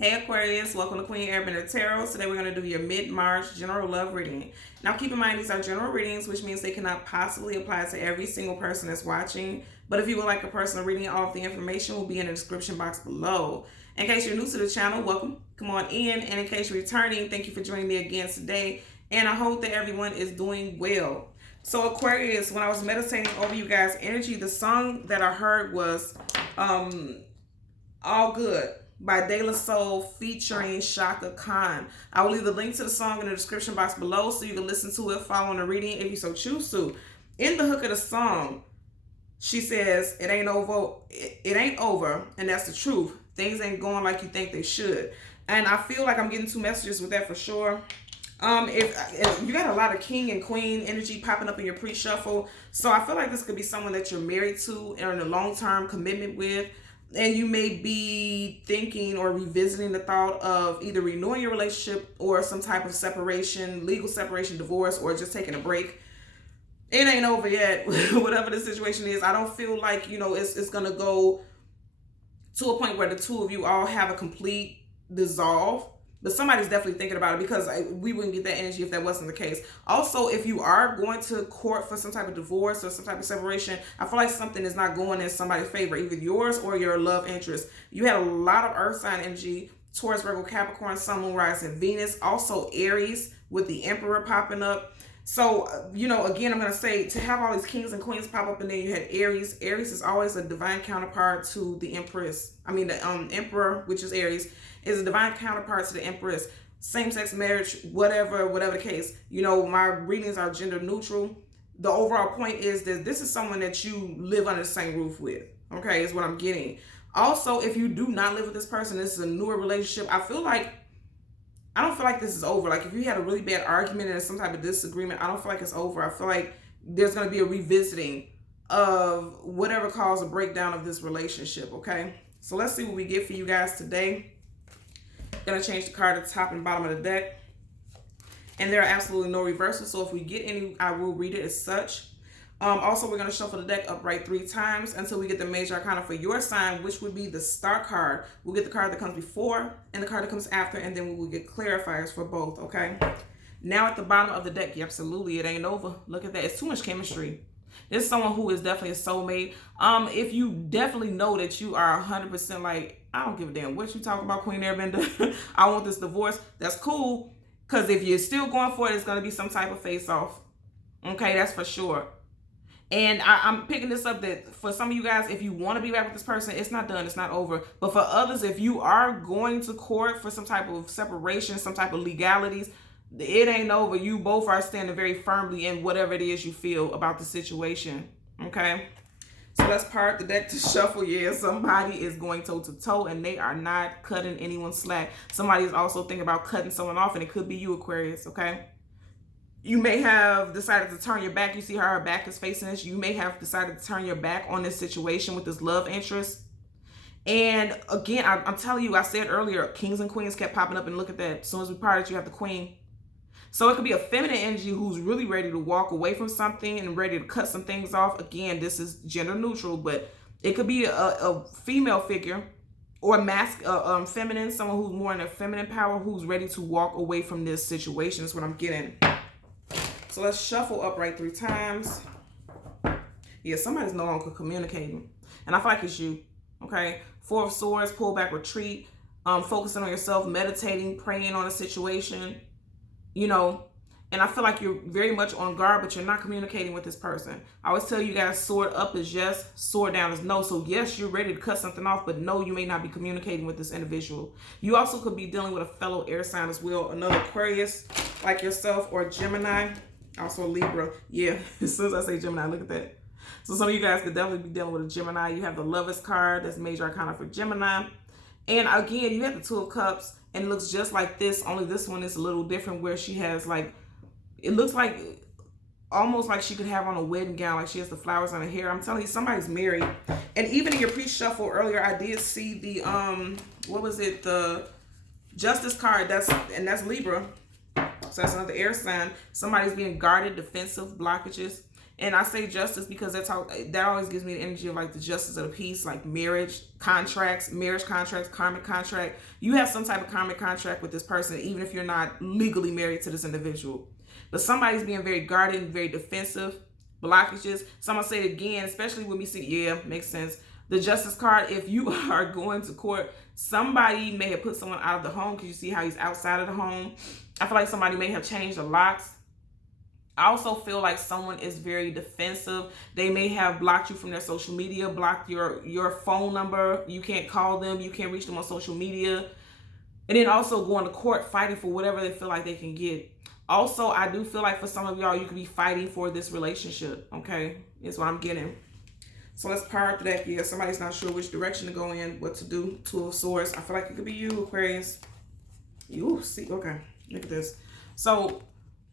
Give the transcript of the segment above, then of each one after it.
Hey Aquarius, welcome to Queen Airbender Tarot. Today we're going to do your mid-March general love reading. Now keep in mind these are general readings, which means they cannot possibly apply to every single person that's watching. But if you would like a personal reading, all of the information will be in the description box below. In case you're new to the channel, welcome. Come on in. And in case you're returning, thank you for joining me again today. And I hope that everyone is doing well. So Aquarius, when I was meditating over you guys' energy, the song that I heard was All Good by De La Soul featuring Shaka Khan. I will leave the link to the song in the description box below so you can listen to it following the reading if you so choose to. In the hook of the song, she says, it ain't over, and that's the truth. Things ain't going like you think they should. And I feel like I'm getting two messages with that for sure. If you got a lot of king and queen energy popping up in your pre-shuffle, so I feel like this could be someone that you're married to or in a long-term commitment with. And you may be thinking or revisiting the thought of either renewing your relationship or some type of separation, legal separation, divorce, or just taking a break. It ain't over yet. Whatever the situation is, I don't feel like, it's going to go to a point where the two of you all have a complete dissolve. But somebody's definitely thinking about it because we wouldn't get that energy if that wasn't the case. Also, if you are going to court for some type of divorce or some type of separation, I feel like something is not going in somebody's favor, either yours or your love interest. You had a lot of earth sign energy, Taurus, Virgo, Capricorn, Sun, Moon, Rising, Venus. Also Aries with the Emperor popping up. So, again, I'm going to say to have all these kings and queens pop up and then you had Aries. Aries is always a divine counterpart to the Empress. The Emperor, which is Aries, is a divine counterpart to the Empress. Same-sex marriage, whatever the case. My readings are gender neutral. The overall point is that this is someone that you live under the same roof with. Okay, is what I'm getting. Also, if you do not live with this person, this is a newer relationship. I don't feel like this is over. Like if you had a really bad argument and some type of disagreement, I don't feel like it's over. I feel like there's going to be a revisiting of whatever caused a breakdown of this relationship, okay? So let's see what we get for you guys today. Gonna change the card at the top and bottom of the deck. And there are absolutely no reversals, so if we get any, I will read it as such. Also, we're going to shuffle the deck upright 3 times until we get the major arcana for your sign, which would be the star card. We'll get the card that comes before and the card that comes after, and then we will get clarifiers for both, okay? Now at the bottom of the deck, yeah, absolutely, it ain't over. Look at that. It's too much chemistry. This is someone who is definitely a soulmate. If you definitely know that you are 100% like, I don't give a damn what you talking about, Queen Airbender. I want this divorce. That's cool. Because if you're still going for it, it's going to be some type of face-off. Okay, that's for sure. And I'm picking this up that for some of you guys, if you want to be back with this person, it's not done. It's not over. But for others, if you are going to court for some type of separation, some type of legalities, it ain't over. You both are standing very firmly in whatever it is you feel about the situation. Okay? So let's part the deck to shuffle. Yeah, somebody is going toe to toe and they are not cutting anyone slack. Somebody is also thinking about cutting someone off, and it could be you, Aquarius, okay? You may have decided to turn your back. You see how her back is facing this. You may have decided to turn your back on this situation with this love interest. And again, I'm telling you, I said earlier, kings and queens kept popping up, and look at that. As soon as we parted, you have the queen. So it could be a feminine energy who's really ready to walk away from something and ready to cut some things off. Again, this is gender neutral, but it could be a female figure or feminine, someone who's more in their feminine power, who's ready to walk away from this situation. That's what I'm getting. So let's shuffle upright 3 times. Yeah, somebody's no longer communicating. And I feel like it's you, okay? 4 of Swords, pull back, retreat, focusing on yourself, meditating, praying on a situation, and I feel like you're very much on guard, but you're not communicating with this person. I always tell you guys, sword up is yes, sword down is no. So yes, you're ready to cut something off, but no, you may not be communicating with this individual. You also could be dealing with a fellow air sign as well, another Aquarius like yourself, or Gemini, also Libra. Yeah, as soon as I say Gemini, look at that. So some of you guys could definitely be dealing with a Gemini. You have the Lovers card, that's major arcana for Gemini. And again, you have the 2 of Cups, and it looks just like this, only this one is a little different, where she has like, it looks like almost like she could have on a wedding gown, like she has the flowers on her hair. I'm telling you, somebody's married. And even in your pre-shuffle earlier, I did see the, the Justice card, that's Libra. So that's another air sign. Somebody's being guarded, defensive, blockages. And I say justice because that always gives me the energy of like the justice of the peace, like marriage contracts, karmic contract. You have some type of karmic contract with this person, even if you're not legally married to this individual. But somebody's being very guarded and very defensive. Blockages. So I'm gonna say it again, especially when we see, yeah, makes sense. The justice card, if you are going to court, somebody may have put someone out of the home, because you see how he's outside of the home. I feel like somebody may have changed the locks. I also feel like someone is very defensive. They may have blocked you from their social media, blocked your phone number. You can't call them. You can't reach them on social media. And then also going to court fighting for whatever they feel like they can get. Also, I do feel like for some of y'all, you could be fighting for this relationship. Okay, is what I'm getting. So let's power up the deck. Yeah, somebody's not sure which direction to go in, what to do. Two of Swords. I feel like it could be you, Aquarius. You see, okay, look at this. So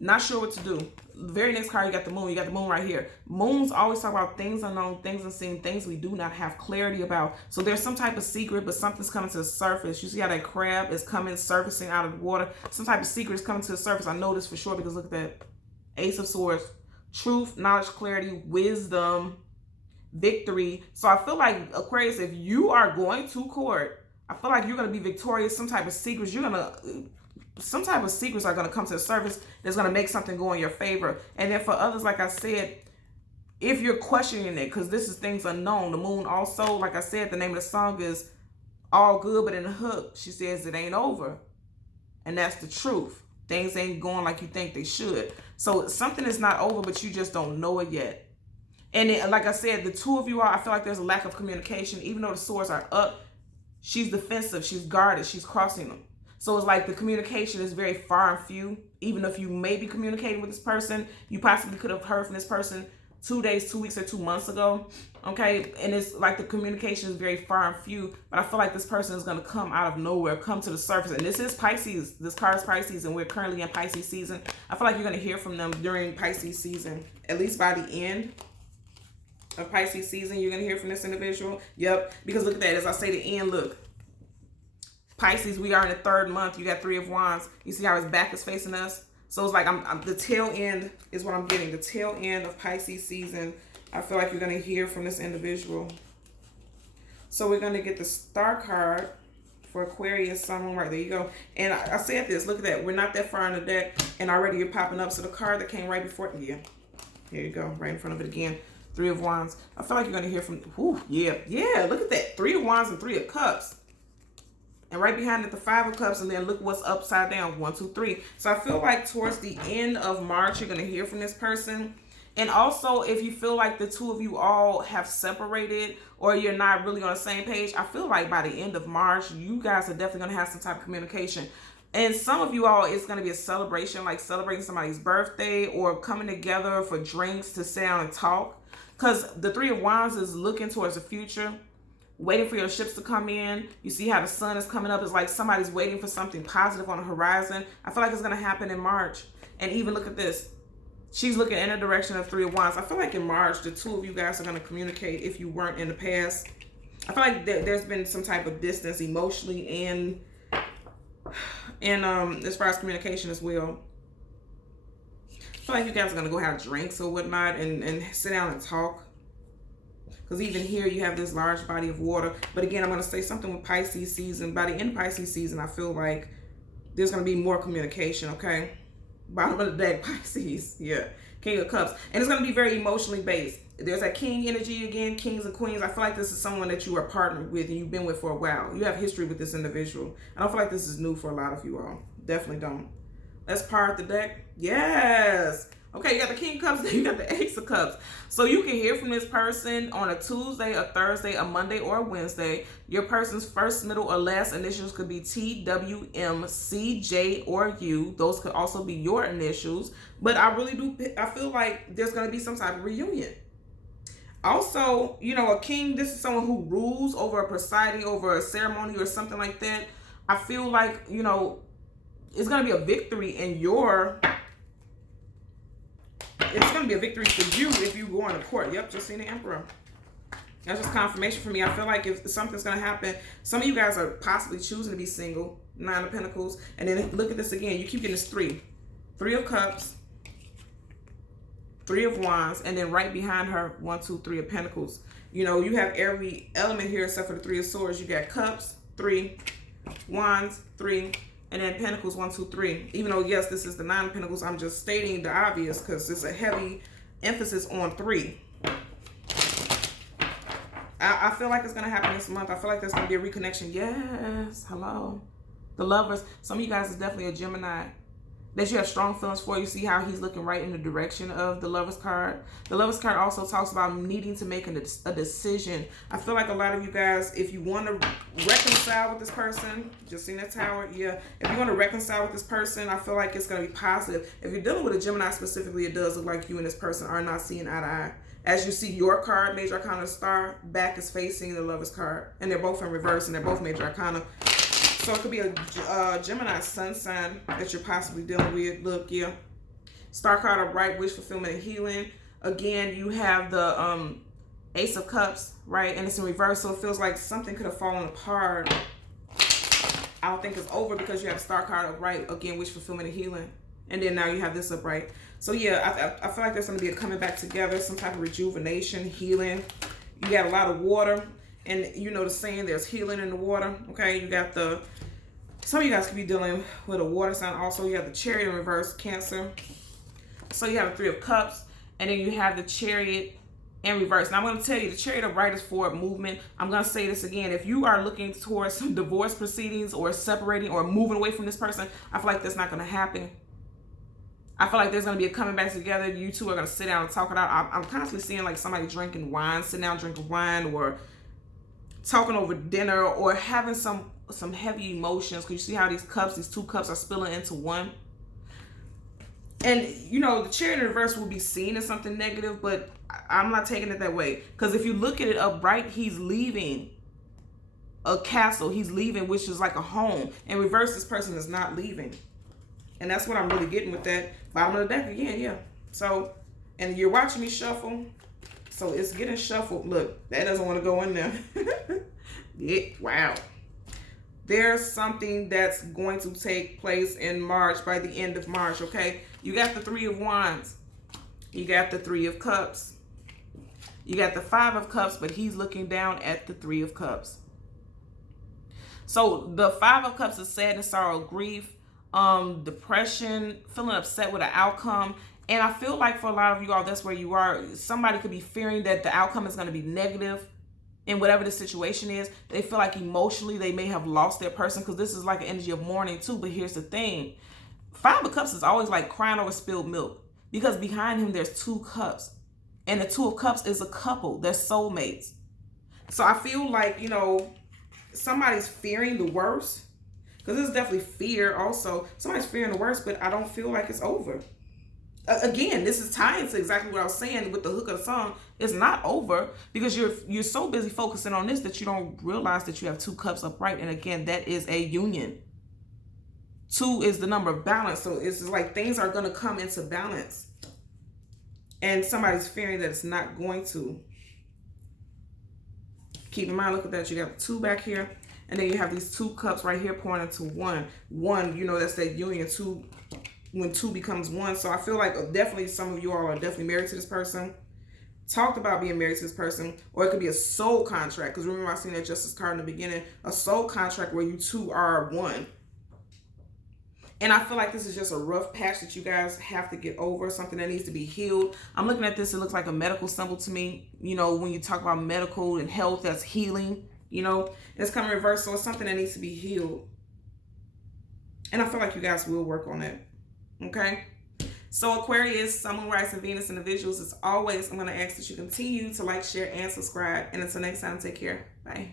not sure what to do. The very next card, you got the Moon. You got the Moon right here. Moons always talk about things unknown, things unseen, things we do not have clarity about. So there's some type of secret, but something's coming to the surface. You see how that crab is coming, surfacing out of the water. Some type of secret is coming to the surface. I know this for sure because look at that. Ace of Swords. Truth, knowledge, clarity, wisdom, victory. So I feel like, Aquarius, if you are going to court, I feel like you're going to be victorious. Some type of secrets. Some type of secrets are going to come to the surface that's going to make something go in your favor. And then for others, like I said, if you're questioning it, because this is things unknown, the Moon also, like I said, the name of the song is All Good, but in the hook, she says it ain't over. And that's the truth. Things ain't going like you think they should. So something is not over, but you just don't know it yet. And it, like I said, the two of you I feel like there's a lack of communication. Even though the swords are up, she's defensive, she's guarded, she's crossing them. So it's like the communication is very far and few. Even if you may be communicating with this person, you possibly could have heard from this person 2 days, 2 weeks, or 2 months ago. Okay, and it's like the communication is very far and few. But I feel like this person is going to come out of nowhere, come to the surface. And this is Pisces. This card is Pisces, and we're currently in Pisces season. I feel like you're going to hear from them during Pisces season. At least by the end of Pisces season, you're going to hear from this individual. Yep, because look at that. As I say the end, look. Pisces, we are in the 3rd month. You got 3 of Wands. You see how his back is facing us? So it's like the tail end is what I'm getting. The tail end of Pisces season. I feel like you're going to hear from this individual. So we're going to get the Star card for Aquarius, Sun, Moon. Right, there you go. And I said this. Look at that. We're not that far in the deck. And already you're popping up. So the card that came right before. Yeah. Here you go. Right in front of it again. 3 of Wands. I feel like you're going to hear from. Whew, yeah. Yeah. Look at that. 3 of Wands and 3 of Cups. And right behind it, the 5 of Cups, and then look what's upside down. 1, 2, 3. So I feel like towards the end of March, you're going to hear from this person. And also, if you feel like the two of you all have separated or you're not really on the same page, I feel like by the end of March, you guys are definitely going to have some type of communication. And some of you all, it's going to be a celebration, like celebrating somebody's birthday or coming together for drinks to sit down and talk. Because the 3 of Wands is looking towards the future. Waiting for your ships to come in. You see how the sun is coming up. It's like somebody's waiting for something positive on the horizon. I feel like it's going to happen in March. And even look at this. She's looking in the direction of 3 of Wands. I feel like in March, the two of you guys are going to communicate if you weren't in the past. I feel like there's been some type of distance emotionally and as far as communication as well. I feel like you guys are going to go have drinks or whatnot and sit down and talk. Because even here you have this large body of water. But again, I'm going to say something with Pisces season. By the end of Pisces season, I feel like there's going to be more communication, okay? Bottom of the deck, Pisces. Yeah. King of Cups. And it's going to be very emotionally based. There's that king energy again, kings and queens. I feel like this is someone that you are partnered with and you've been with for a while. You have history with this individual. I don't feel like this is new for a lot of you all. Definitely don't. Let's power up the deck. Yes. Okay, you got the King of Cups, then you got the Ace of Cups. So you can hear from this person on a Tuesday, a Thursday, a Monday, or a Wednesday. Your person's first, middle, or last initials could be T, W, M, C, J, or U. Those could also be your initials. But I really do, I feel like there's going to be some type of reunion. Also, you know, a king, this is someone who rules over a presiding over a ceremony or something like that. I feel like, you know, it's going to be a victory in your... It's going to be a victory for you if you go on to court. Yep, just seen the Emperor. That's just confirmation for me. I feel like if something's going to happen, some of you guys are possibly choosing to be single. 9 of Pentacles. And then look at this again. You keep getting this 3. 3 of Cups. Three of Wands, and then right behind her, 1, 2, 3 of Pentacles. You know, you have every element here except for the Three of Swords. You got Cups, 3, Wands, 3, and then Pentacles, 1, 2, 3. Even though, yes, this is the 9 of Pentacles, I'm just stating the obvious because it's a heavy emphasis on 3. I feel like it's going to happen this month. I feel like there's going to be a reconnection. Yes, hello. The Lovers. Some of you guys is definitely a Gemini that you have strong feelings for. You see how he's looking right in the direction of the Lovers card. The Lovers card also talks about needing to make a decision. I feel like a lot of you guys, if you want to reconcile with this person, just seen that tower, yeah. If you want to reconcile with this person, I feel like it's going to be positive. If you're dealing with a Gemini specifically, it does look like you and this person are not seeing eye to eye. As you see, your card, Major Arcana Star, back is facing the Lovers card. And they're both in reverse, and they're both Major Arcana. So it could be a Gemini sun sign that you're possibly dealing with. Look, yeah. Star card upright, wish fulfillment and healing. Again, you have the Ace of Cups, right? And it's in reverse, so it feels like something could have fallen apart. I don't think it's over because you have Star card upright. Again, wish fulfillment and healing. And then now you have this upright. So yeah, I feel like there's going to be a coming back together, some type of rejuvenation, healing. You got a lot of water. And you know the saying, there's healing in the water. Okay, you got some of you guys could be dealing with a water sign also. You have the Chariot in reverse, Cancer. So you have the Three of Cups. And then you have the Chariot in reverse. Now I'm going to tell you, the Chariot of right is forward movement. I'm going to say this again. If you are looking towards some divorce proceedings or separating or moving away from this person, I feel like that's not going to happen. I feel like there's going to be a coming back together. You two are going to sit down and talk it out. I'm constantly seeing like somebody drinking wine, sitting down drinking wine, or talking over dinner, or having some heavy emotions. Because you see how these two cups are spilling into one. And, you know, the Chariot in reverse will be seen as something negative, but I'm not taking it that way. Because if you look at it upright, he's leaving a castle. He's leaving, which is like a home. In reverse, this person is not leaving. And that's what I'm really getting with that. Bottom of the deck again, yeah. So, and you're watching me shuffle. So it's getting shuffled. Look, that doesn't want to go in there. Yeah, wow. There's something that's going to take place in March, by the end of March, okay? You got the Three of Wands. You got the Three of Cups. You got the Five of Cups, but he's looking down at the Three of Cups. So the Five of Cups is sadness, sorrow, grief, depression, feeling upset with an outcome. And I feel like for a lot of you all, that's where you are. Somebody could be fearing that the outcome is going to be negative in whatever the situation is. They feel like emotionally they may have lost their person, because this is like an energy of mourning too. But here's the thing. Five of Cups is always like crying over spilled milk, because behind him there's two cups. And the Two of Cups is a couple. They're soulmates. So I feel like, you know, somebody's fearing the worst. Because this is definitely fear also. Somebody's fearing the worst, but I don't feel like it's over. Again, this is tying to exactly what I was saying with the hook of the song. It's not over, because you're so busy focusing on this that you don't realize that you have two cups upright. And again, that is a union. 2 is the number of balance. So it's just like things are going to come into balance. And somebody's fearing that it's not going to. Keep in mind, look at that. You got 2 back here. And then you have these 2 cups right here pouring into 1. 1, you know, that's that union. 2, when 2 becomes 1. So I feel like definitely some of you all are definitely married to this person. Talked about being married to this person. Or it could be a soul contract. Because remember I seen that Justice card in the beginning. A soul contract where you two are one. And I feel like this is just a rough patch that you guys have to get over. Something that needs to be healed. I'm looking at this. It looks like a medical symbol to me. You know, when you talk about medical and health, that's healing. You know, it's coming reverse. So it's something that needs to be healed. And I feel like you guys will work on it. Okay. So Aquarius, Sun, Moon, Rising, Venus individuals, as always, I'm going to ask that you continue to like, share, and subscribe. And until next time, take care. Bye.